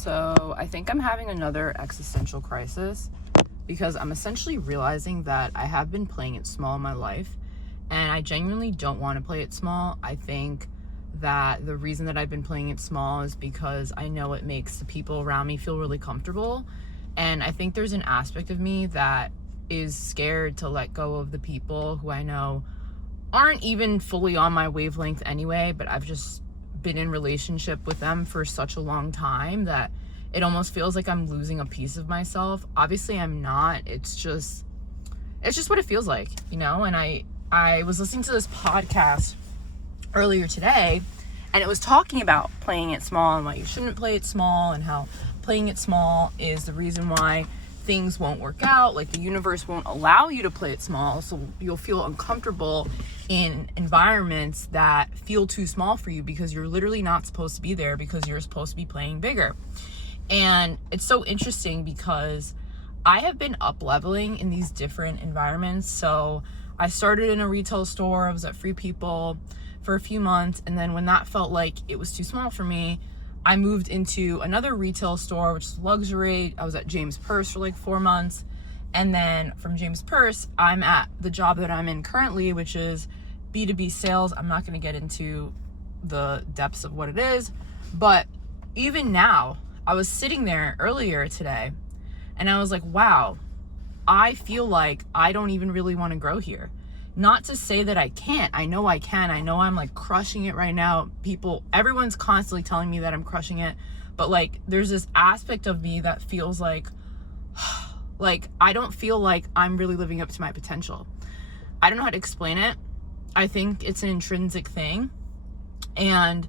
So I think I'm having another existential crisis because I'm essentially realizing that I have been playing it small in my life and I genuinely don't want to play it small. I think that the reason that I've been playing it small is because I know it makes the people around me feel really comfortable. And I think there's an aspect of me that is scared to let go of the people who I know aren't even fully on my wavelength anyway, but I've just been in relationship with them for such a long time that it almost feels like I'm losing a piece of myself. Obviously I'm not. It's just what it feels like, you know? And I was listening to this podcast earlier today and it was talking about playing it small and why you shouldn't play it small and how playing it small is the reason why things won't work out. Like the universe won't allow you to play it small, so you'll feel uncomfortable in environments that feel too small for you because you're literally not supposed to be there because you're supposed to be playing bigger. And it's so interesting because I have been up leveling in these different environments. So I started in a retail store. I was at Free People for a few months, and then when that felt like it was too small for me, I moved into another retail store, which is luxury. I was at James Perse for like 4 months. And then from James Perse, I'm at the job that I'm in currently, which is B2B sales. I'm not going to get into the depths of what it is. But even now, I was sitting there earlier today and I was like, wow, I feel like I don't even really want to grow here. Not to say that I can't. I know I can. I know I'm like crushing it right now. Everyone's constantly telling me that I'm crushing it. But like, there's this aspect of me that feels like I don't feel like I'm really living up to my potential. I don't know how to explain it. I think it's an intrinsic thing. And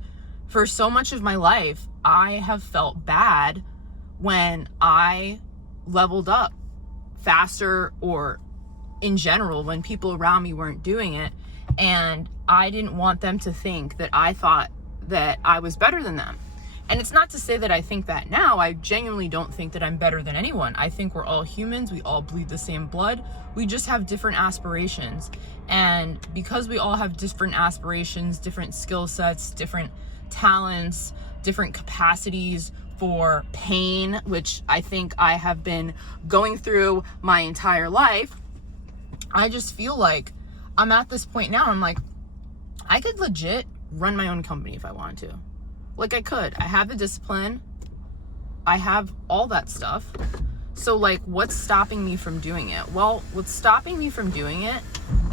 for so much of my life, I have felt bad when I leveled up faster or in general when people around me weren't doing it, and I didn't want them to think that I thought that I was better than them. And it's not to say that I think that now. I genuinely don't think that I'm better than anyone. I think we're all humans. We all bleed the same blood. We just have different aspirations. And because we all have different aspirations, different skill sets, different talents, different capacities for pain, which I think I have been going through my entire life, I just feel like I'm at this point now. I'm like, I could legit run my own company if I wanted to. Like I could. I have the discipline. I have all that stuff. So like, what's stopping me from doing it? Well, what's stopping me from doing it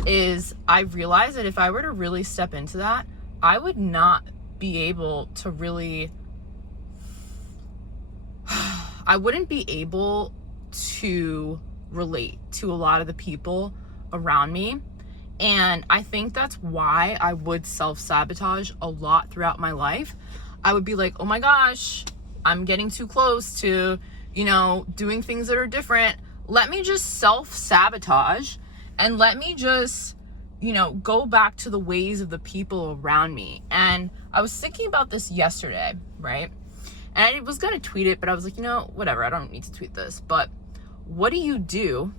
is I realized that if I were to really step into that, I would not be able to really, I wouldn't be able to relate to a lot of the people around me. And I think that's why I would self-sabotage a lot throughout my life. I would be like, oh my gosh, I'm getting too close to, doing things that are different. Let me just self-sabotage and let me just, go back to the ways of the people around me. And I was thinking about this yesterday, right? And I was going to tweet it, but I was like, whatever, I don't need to tweet this. But what do you do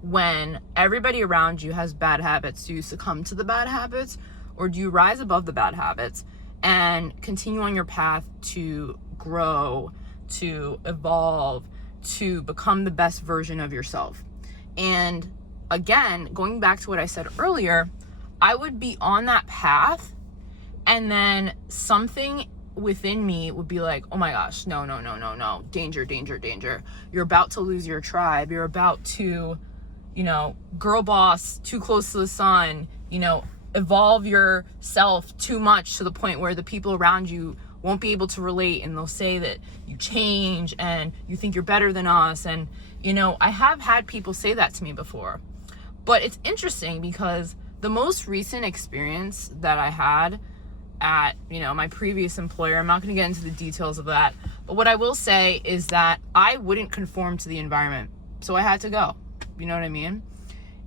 when everybody around you has bad habits? Do you succumb to the bad habits, or do you rise above the bad habits and continue on your path to grow, to evolve, to become the best version of yourself? And again, going back to what I said earlier, I would be on that path and then something within me would be like, oh my gosh, no, danger, you're about to lose your tribe, you're about to girl boss too close to the sun, evolve yourself too much to the point where the people around you won't be able to relate, and they'll say that you change and you think you're better than us. And I have had people say that to me before. But it's interesting because the most recent experience that I had at my previous employer, I'm not going to get into the details of that, but what I will say is that I wouldn't conform to the environment, so I had to go. You know what I mean?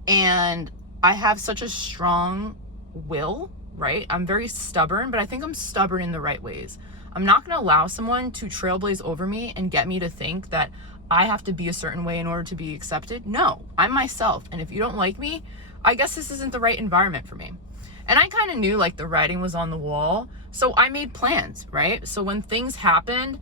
And I have such a strong will, right? I'm very stubborn, but I think I'm stubborn in the right ways. I'm not going to allow someone to trailblaze over me and get me to think that I have to be a certain way in order to be accepted. No, I'm myself. And if you don't like me, I guess this isn't the right environment for me. And I kind of knew like the writing was on the wall. So I made plans, right? So when things happened,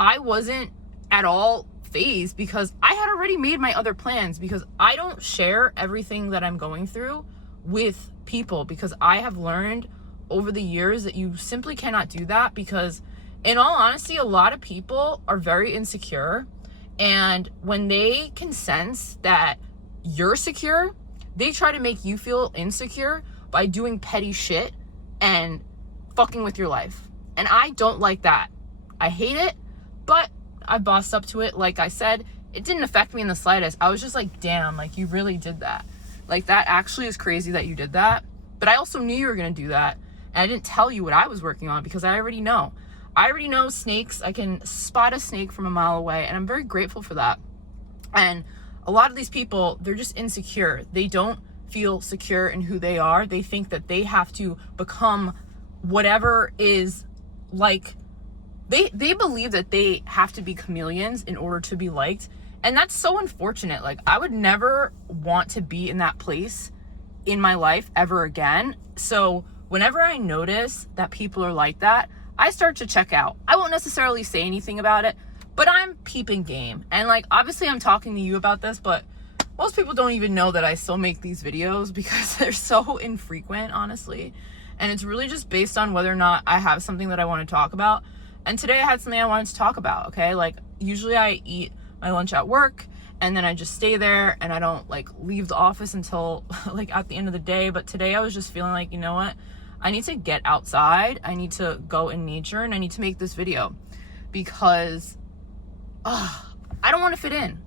I wasn't at all phased because I had already made my other plans, because I don't share everything that I'm going through with people, because I have learned over the years that you simply cannot do that, because in all honesty, a lot of people are very insecure, and when they can sense that you're secure, they try to make you feel insecure by doing petty shit and fucking with your life. And I don't like that. I hate it, but I bossed up to it. Like I said, it didn't affect me in the slightest. I was just like, damn, like, you really did that. Like, that actually is crazy that you did that. But I also knew you were going to do that. And I didn't tell you what I was working on, because I already know. I already know snakes. I can spot a snake from a mile away. And I'm very grateful for that. And a lot of these people, they're just insecure. They don't feel secure in who they are. They think that they have to become whatever is like, they believe that they have to be chameleons in order to be liked. And that's so unfortunate. Like, I would never want to be in that place in my life ever again. So whenever I notice that people are like that, I start to check out. I won't necessarily say anything about it, but I'm peeping game. And like, obviously I'm talking to you about this, but most people don't even know that I still make these videos, because they're so infrequent, honestly. And it's really just based on whether or not I have something that I want to talk about. And today I had something I wanted to talk about, okay? Like, usually I eat my lunch at work, and then I just stay there, and I don't like leave the office until like at the end of the day. But today I was just feeling like, you know what? I need to get outside. I need to go in nature, and I need to make this video, because I don't want to fit in.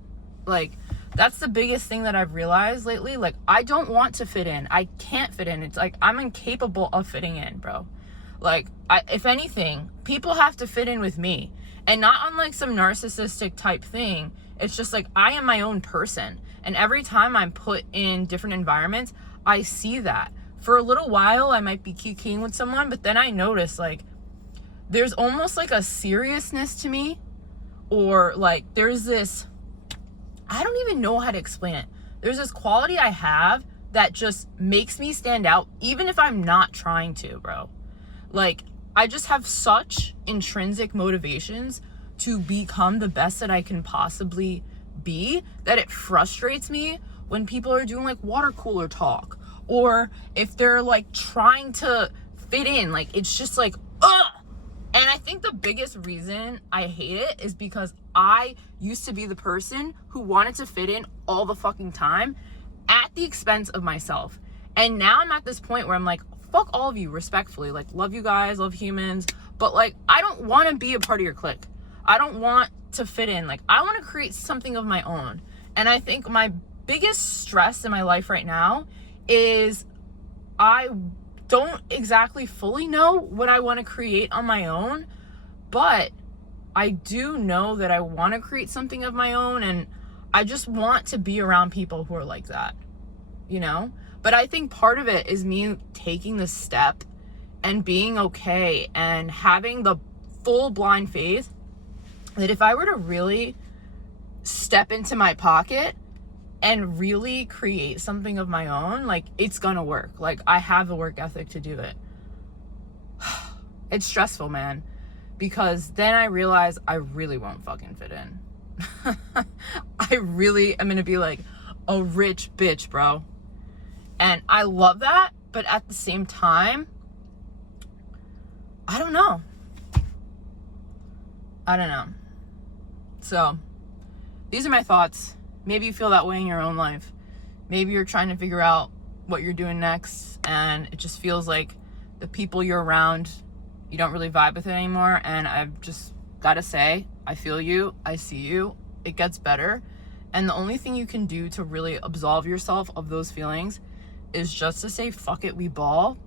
Like, that's the biggest thing that I've realized lately. Like, I don't want to fit in. I can't fit in. It's like, I'm incapable of fitting in, bro. Like, if anything, people have to fit in with me, and not on like some narcissistic type thing. It's just like, I am my own person. And every time I'm put in different environments, I see that. For a little while, I might be kikiing with someone, but then I notice like, there's almost like a seriousness to me, or like there's this, I don't even know how to explain it. There's this quality I have that just makes me stand out, even if I'm not trying to, bro. Like, I just have such intrinsic motivations to become the best that I can possibly be, that it frustrates me when people are doing like water cooler talk, or if they're like trying to fit in. Like, it's just like, ugh. And I think the biggest reason I hate it is because I used to be the person who wanted to fit in all the fucking time at the expense of myself. And now I'm at this point where I'm like, fuck all of you, respectfully. Like, love you guys, love humans, but like, I don't want to be a part of your clique. I don't want to fit in. Like, I want to create something of my own. And I think my biggest stress in my life right now is I don't exactly fully know what I want to create on my own, but I do know that I want to create something of my own, and I just want to be around people who are like that, you know? But I think part of it is me taking the step and being okay and having the full blind faith that if I were to really step into my pocket and really create something of my own, like, it's gonna work. Like, I have the work ethic to do it. It's stressful, man, because then I realize I really won't fucking fit in. I really am gonna be like a rich bitch, bro. And I love that, but at the same time, I don't know. So, these are my thoughts. Maybe you feel that way in your own life. Maybe you're trying to figure out what you're doing next, and it just feels like the people you're around, you don't really vibe with it anymore. And I've just gotta say, I feel you, I see you, it gets better. And the only thing you can do to really absolve yourself of those feelings is just to say, fuck it, we ball,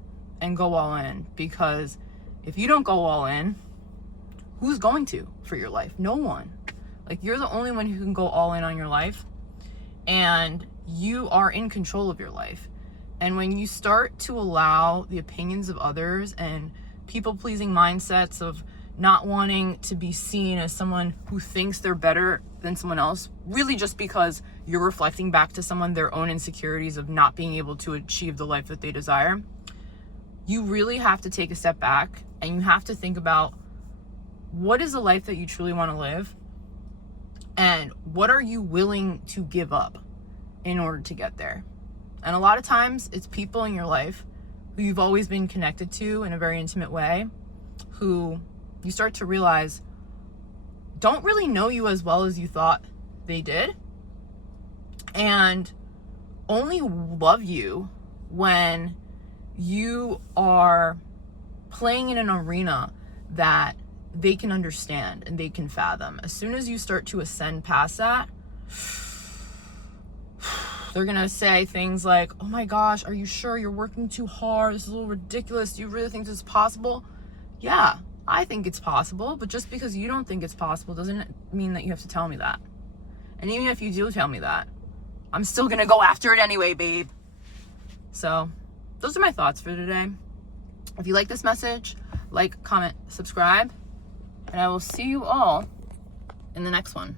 and go all in. Because if you don't go all in, who's going to for your life? No one. Like, you're the only one who can go all in on your life, and you are in control of your life. And when you start to allow the opinions of others and people-pleasing mindsets of not wanting to be seen as someone who thinks they're better than someone else, really just because you're reflecting back to someone their own insecurities of not being able to achieve the life that they desire, you really have to take a step back, and you have to think about what is the life that you truly want to live? And what are you willing to give up in order to get there? And a lot of times it's people in your life who you've always been connected to in a very intimate way, who you start to realize don't really know you as well as you thought they did, and only love you when you are playing in an arena that they can understand and they can fathom. As soon as you start to ascend past that, they're gonna say things like, oh my gosh, are you sure? You're working too hard. This is a little ridiculous. Do you really think this is possible? Yeah, I think it's possible, but just because you don't think it's possible doesn't mean that you have to tell me that. And even if you do tell me that, I'm still gonna go after it anyway, babe. So those are my thoughts for today. If you like this message, like, comment, subscribe, and I will see you all in the next one.